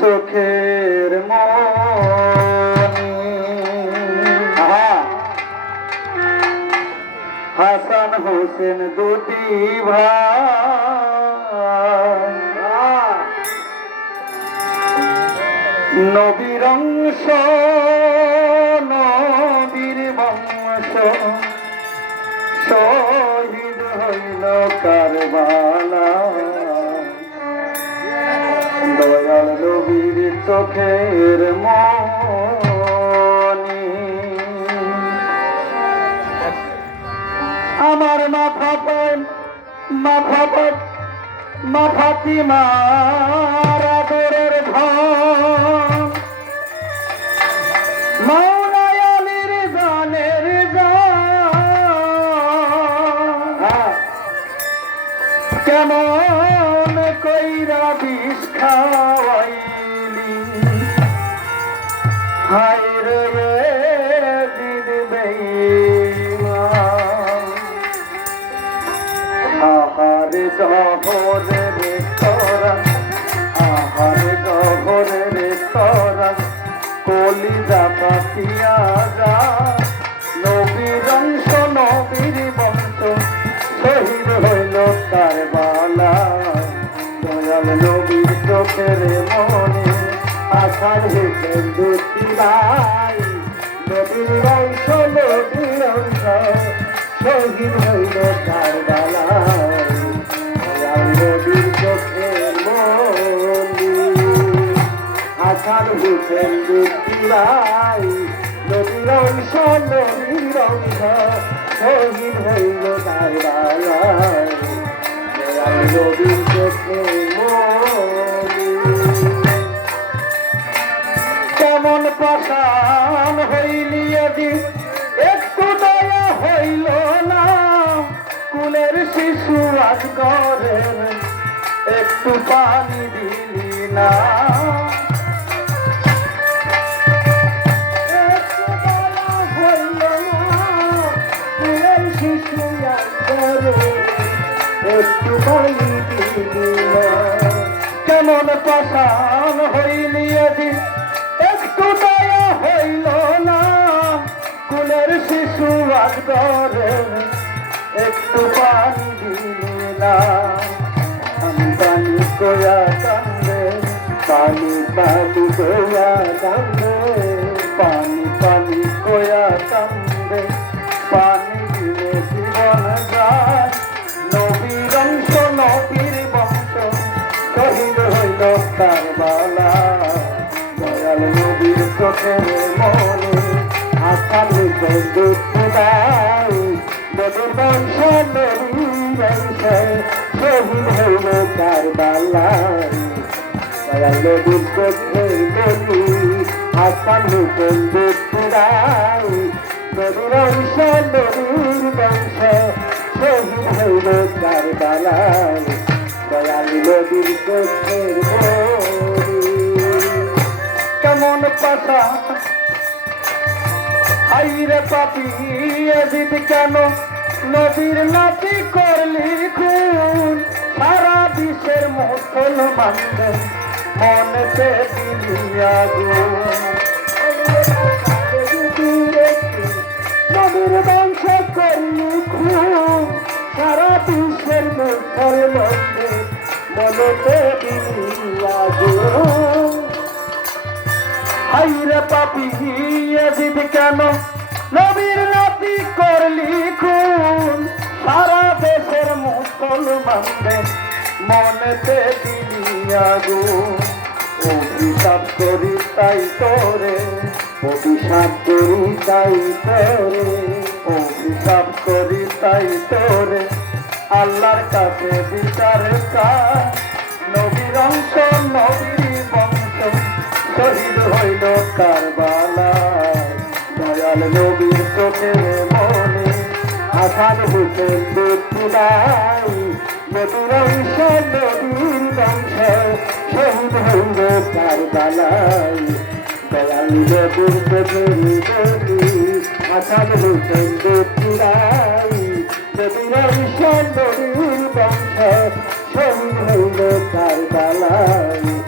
চোখের। হাসান হোসেন দুটি ভাই। নবীর অংশ নবীর বংশ। শহীদ হইল কারবালা চোখের মনি। আমার মাথা পান মাথা পান মাথাতি দয়াল নবীর চোখের মনে আশার হেসে দুটি ভাই নবীর অংশ নবীর অংশ, শহীদ হইল কারবালা দয়াল নবীর চোখের মনে আশার তার বালায় দয়াল নদীর চোখে পাশান হইলি আজি একটু দয়া হইল না, কুলের শিশু আজ আজ একটু পানি দিলি না। কেমন পাশান হইলি আজি একটু দয়া হইল না। কুলের শিশু আজ একটু পানি দিলি। না আমি পানি কান্দে, পানি পানি কোয়া কান্দে, পানি পানি চোখের মনে আশার দুঃখাই নবীর বংশ নবীর বংশ শহীদ হইল তার বালা দয়াল নবীর চোখের মনে আশার দুঃখাই নবীর অংশ নবীর বংশ শহীদ হইল তার বালায় দয়াল নদীর চোখের। কেমন পাশা আইরে পাপি, এদিন কেন নদীর নাতি করলি খুন? সারা বিশ্বের মুসলমানদের মনেতে দিলি আগুন। নদীর বংশ করলি খুন। সারা বিশ্বের মুসলমানদের মনেতে দিলি আগুন। হাইরে পাপি এজিদ কেন? নবীর নাতি করলি খুন। সারা দেশের মুসলমানদের মনেতে দিলি আগুন। অভিশাপ করি তাই তোরে, অভিশাপ করি তাই তোরে, অভিশাপ করি তাই তোরে। আল্লাহর কাছে বিচার কার নবীর অংশ নবীর শহীদ হইল কারবালায় দয়াল নবীর চোখে মনে আসান হুসেন দুপুরাই নবীর অংশ, নবীর বংশ শহীদ হইল কারবালায় দয়াল নবীর চোখে মনে আসান হুসেন দুপুরাই নবীর অংশ, নবীর বংশ শহীদ হইল কারবালায়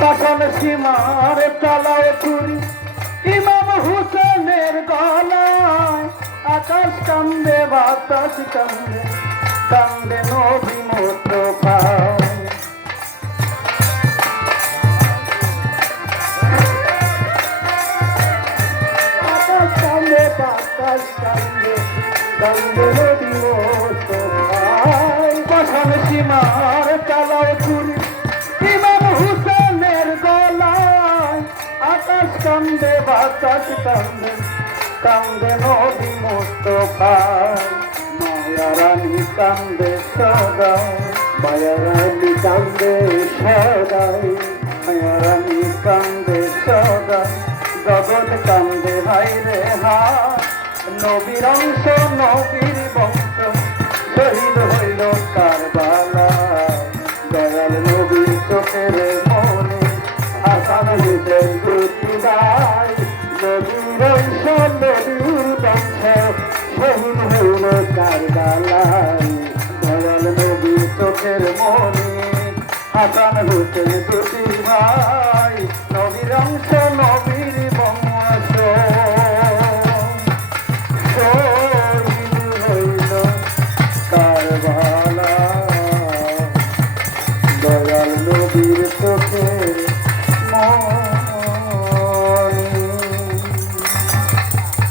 পাশন সীমার তালায় ছুরি ইমাম হুসেনের গলায়। আকাশ কান্দে, বাতাস কান্দে কান্দে নদী মোস্তফা আকাশ কান্দে, বাতাস কান্দে কান্দে নদী মোস্তফায় সীমার তালায় ছুরি ইমাম হুসেনের গলায় আকাশ কান্দে, বাতাস কান্দে কান্দে নদী মোস্তফায় মায়া রানী কান্দে সদা মায়া রানী কান্দে সদাই মায়া রানী কান্দে সদা জগৎ কান্দে রে হা নবীর অংশ নবীর বংশ। চোখের মনে আসান হৃদয় নবীর অংশ নবীর বংশ শহীদ হইল কারবালায়